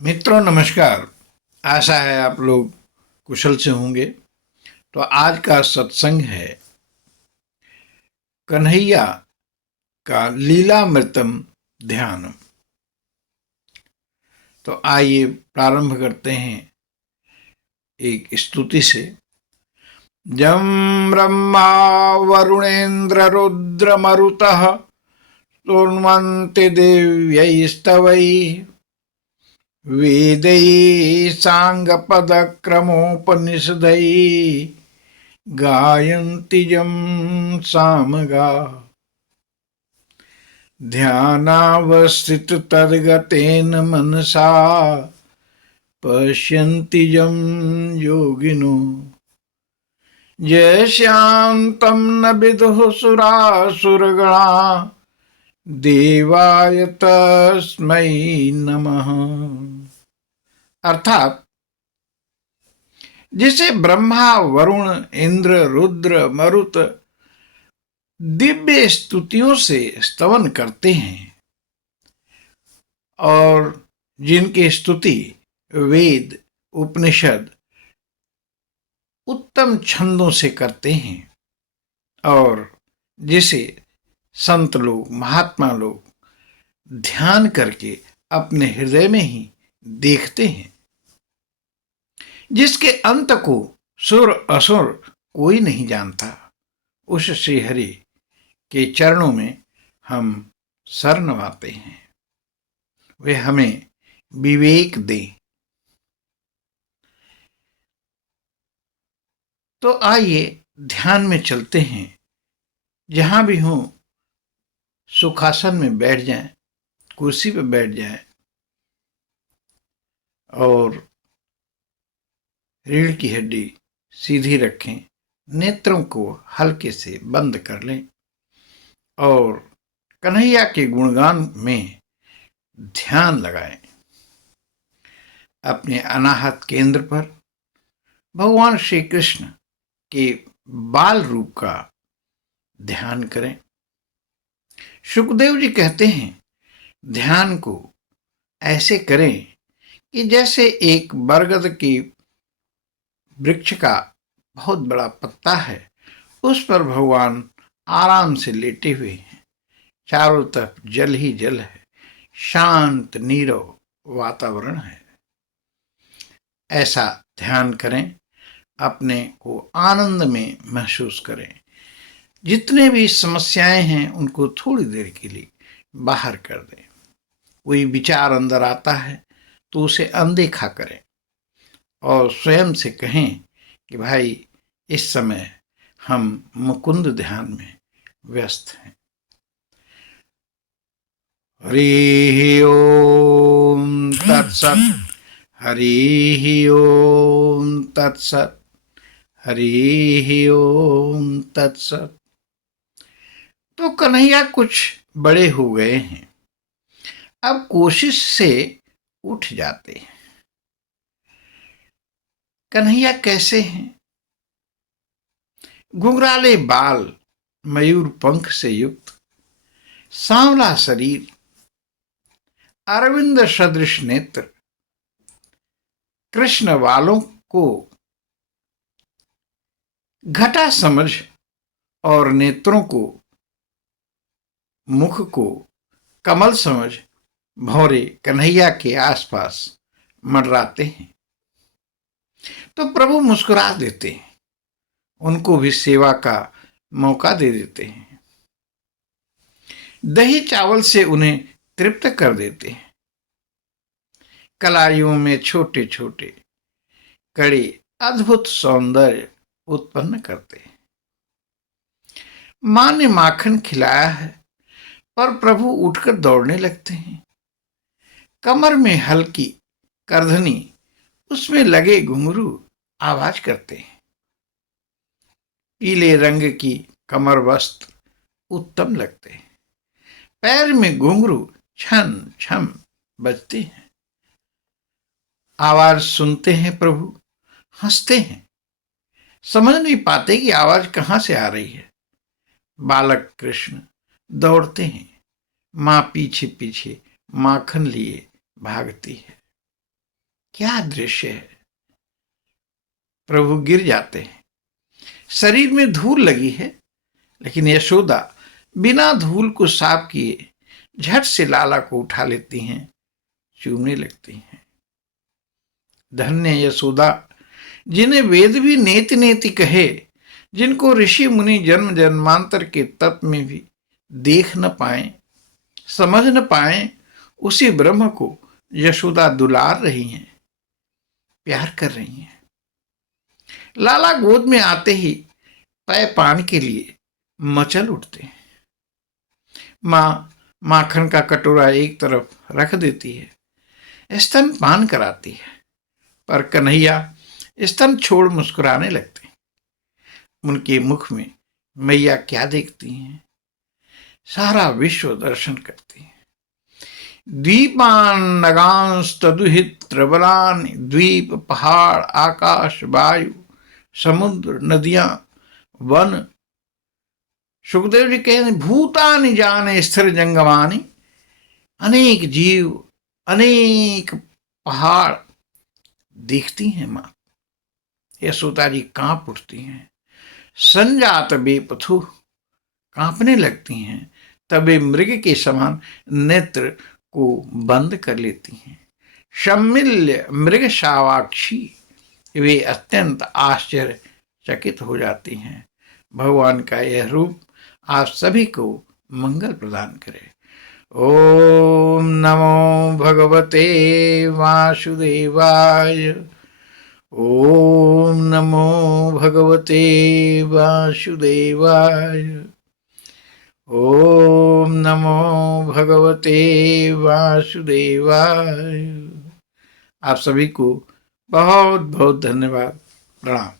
मित्रों नमस्कार। आशा है आप लोग कुशल से होंगे। तो आज का सत्संग है कन्हैया का लीलामृतम ध्यान। तो आइए प्रारंभ करते हैं एक स्तुति से। जं ब्रह्मा वरुणेन्द्र रुद्र मरुतः स्तुन्वन्ति दिव्यैस्तवैः वेदैः साङ्गपदक्रमोपनिषदैः गायन्ति यं सामगाः ध्यानावस्थिततद्गतेन मनसा पश्यन्ति यं योगिनो यस्यान्तं न विदुः सुरासुरगणाः देवाय तस्मै नमः। अर्थात जिसे ब्रह्मा वरुण इंद्र रुद्र मरुत दिव्य स्तुतियों से स्तवन करते हैं और जिनकी स्तुति वेद उपनिषद उत्तम छंदों से करते हैं और जिसे संत लोग महात्मा लोग ध्यान करके अपने हृदय में ही देखते हैं, जिसके अंत को सुर असुर कोई नहीं जानता, उस श्री हरि के चरणों में हम सर नवाते हैं। वे हमें विवेक दें। तो आइए ध्यान में चलते हैं। जहां भी हो सुखासन में बैठ जाएं, कुर्सी पर बैठ जाएं और रीढ़ की हड्डी सीधी रखें, नेत्रों को हल्के से बंद कर लें और कन्हैया के गुणगान में ध्यान लगाएं। अपने अनाहत केंद्र पर भगवान श्री कृष्ण के बाल रूप का ध्यान करें। सुखदेव जी कहते हैं, ध्यान को ऐसे करें कि जैसे एक बरगद की वृक्ष का बहुत बड़ा पत्ता है, उस पर भगवान आराम से लेटे हुए हैं। चारों तरफ जल ही जल है, शांत नीरव वातावरण है। ऐसा ध्यान करें, अपने को आनंद में महसूस करें। जितने भी समस्याएं हैं उनको थोड़ी देर के लिए बाहर कर दें। कोई विचार अंदर आता है तो उसे अनदेखा करें और स्वयं से कहें कि भाई इस समय हम मुकुंद ध्यान में व्यस्त हैं। हरि ओम तत्सत। हरि ओम तत्सत। हरि ओम तत्सत। तो कन्हैया कुछ बड़े हो गए हैं, अब कोशिश से उठ जाते हैं। कन्हैया कैसे हैं? घुंघराले बाल, मयूर पंख से युक्त, सांवला शरीर, अरविंद सदृश नेत्र, कृष्ण वालों को घटा समझ और नेत्रों को मुख को कमल समझ भौरे कन्हैया के आसपास मंडराते हैं। तो प्रभु मुस्कुरा देते हैं, उनको भी सेवा का मौका दे देते हैं। दही चावल से उन्हें तृप्त कर देते हैं। कलाइयों में छोटे छोटे कड़े अद्भुत सौंदर्य उत्पन्न करते हैं। मां ने माखन खिलाया है पर प्रभु उठकर दौड़ने लगते हैं। कमर में हल्की करधनी, उसमें लगे घुंघरू आवाज करते हैं। पीले रंग की कमर वस्त्र उत्तम लगते हैं। पैर में घुंघरू छन छम बजते हैं। आवाज सुनते हैं प्रभु, हंसते हैं, समझ नहीं पाते कि आवाज कहां से आ रही है। बालक कृष्ण दौड़ते हैं, मां पीछे पीछे माखन लिए भागती है। क्या दृश्य है। प्रभु गिर जाते हैं, शरीर में धूल लगी है, लेकिन यशोदा बिना धूल को साफ किए झट से लाला को उठा लेती हैं, चूमने लगती हैं। धन्य यशोदा, जिन्हें वेद भी नेति नेति कहे, जिनको ऋषि मुनि जन्म जन्मांतर के तत्व में भी देख न पाए, समझ न पाए, उसी ब्रह्म को यशोदा दुलार रही हैं, प्यार कर रही हैं। लाला गोद में आते ही पै पान के लिए मचल उठते हैं। माँ माखन का कटोरा एक तरफ रख देती है, स्तन पान कराती है, पर कन्हैया स्तन छोड़ मुस्कुराने लगते हैं। उनके मुख में मैया क्या देखती हैं? सारा विश्व दर्शन करती हैं। द्वीपान नगांस तदुहित प्रबलान, द्वीप पहाड़ आकाश वायु समुद्र नदियां वन। सुखदेव जी कहते हैं भूतानि जाने स्थिर जंगमानी, अनेक जीव अनेक पहाड़ देखती हैं मां। यशोदा जी कांप उठती हैं। संजात बेपथु, कांपने लगती हैं। तबे मृग के समान नेत्र को बंद कर लेती हैं। सम्मिल्य मृग शावाक्षी, वे अत्यंत आश्चर्यचकित हो जाती हैं। भगवान का यह रूप आप सभी को मंगल प्रदान करे। ओम नमो भगवते वासुदेवाय। ओम नमो भगवते वासुदेवाय। ओम नमो भगवते वासुदेवाय। आप सभी को बहुत बहुत धन्यवाद। प्रणाम।